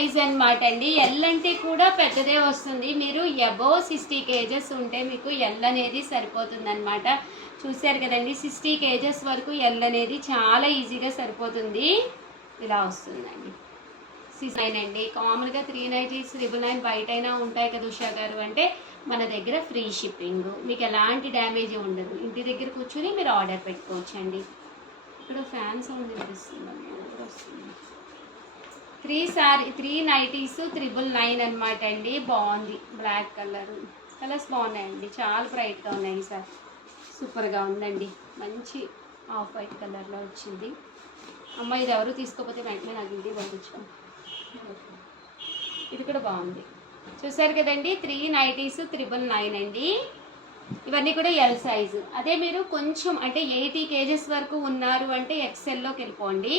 Size అనమాట అండి. L అంటే కూడా పెద్దదే వస్తుంది. మీరు అబోవ్ 60 kgs ఉంటే మీకు ఎల్ అనేది సరిపోతుంది అనమాట. చూసారు కదండి, 60 kgs వరకు ఎల్ అనేది చాలా ఈజీగా సరిపోతుంది. ఇలా వస్తుందండి. 69 అండి. కామన్గా 390 999 బయట అయినా ఉంటాయి కదా ఉషా గారు అంటే, మన దగ్గర ఫ్రీ షిప్పింగ్, మీకు ఎలాంటి డ్యామేజ్ ఉండదు. ఇంటి దగ్గర కూర్చొని మీరు ఆర్డర్ పెట్టుకోవచ్చండి. ఇక్కడ ఫ్యాన్ సౌండ్ వినిపిస్తుందండి, వస్తుంది. 3 నైటీస్ 999 అనమాట అండి. బాగుంది, బ్లాక్ కలర్స్ బాగున్నాయండి, చాలా బ్రైట్గా ఉన్నాయి సార్. సూపర్గా ఉందండి, మంచి ఆఫ్ వైట్ కలర్లో వచ్చింది. అమ్మ ఇది ఎవరు తీసుకోకపోతే వెంటనే నాకు ఇంటికి పంపించాం. ఇది కూడా బాగుంది, చూసారు కదండి. 3 నైటీస్ 999 అండి. ఇవన్నీ కూడా ఎల్ సైజు. అదే మీరు కొంచెం అంటే 80 kgs వరకు ఉన్నారు అంటే ఎక్సెల్లోకి వెళ్ళిపోండి.